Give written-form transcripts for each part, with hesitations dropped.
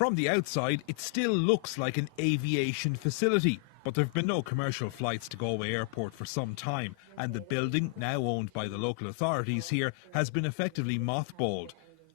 From the outside, it still looks like an aviation facility, but there have been no commercial flights to Galway Airport for some time, and the building, now owned by the local authorities here, has been effectively mothballed.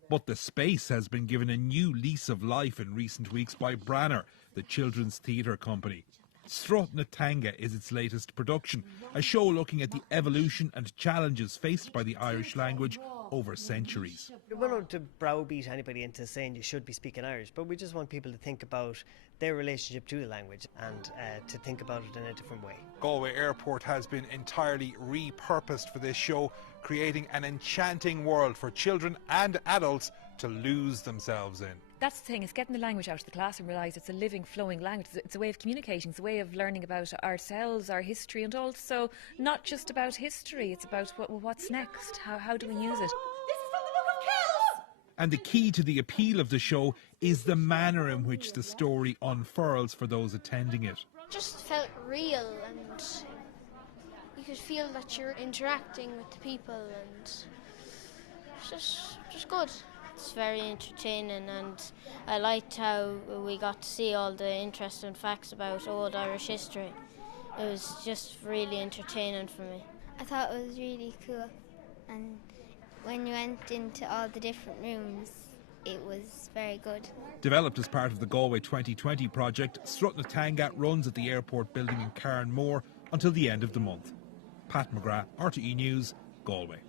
But the space has been given a new lease of life in recent weeks by Branar, the children's theatre company. Sruth Teanga is its latest production, a show looking at the evolution and challenges faced by the Irish language over centuries. We're not to browbeat anybody into saying you should be speaking Irish, but we just want people to think about their relationship to the language and to think about it in a different way. Galway Airport has been entirely repurposed for this show, creating an enchanting world for children and adults to lose themselves in. That's the thing, it's getting the language out of the classroom, realise it's a living, flowing language. It's a way of communicating, it's a way of learning about ourselves, our history, and also not just about history, it's about what's next, how do we use it. And the key to the appeal of the show is the manner in which the story unfurls for those attending it. It just felt real, and you could feel that you're interacting with the people, and it's just good. It's very entertaining, and I liked how we got to see all the interesting facts about old Irish history. It was just really entertaining for me. I thought it was really cool, and when you went into all the different rooms, it was very good. Developed as part of the Galway 2020 project, Sruth Teanga runs at the airport building in Carnmore until the end of the month. Pat McGrath, RTE News, Galway.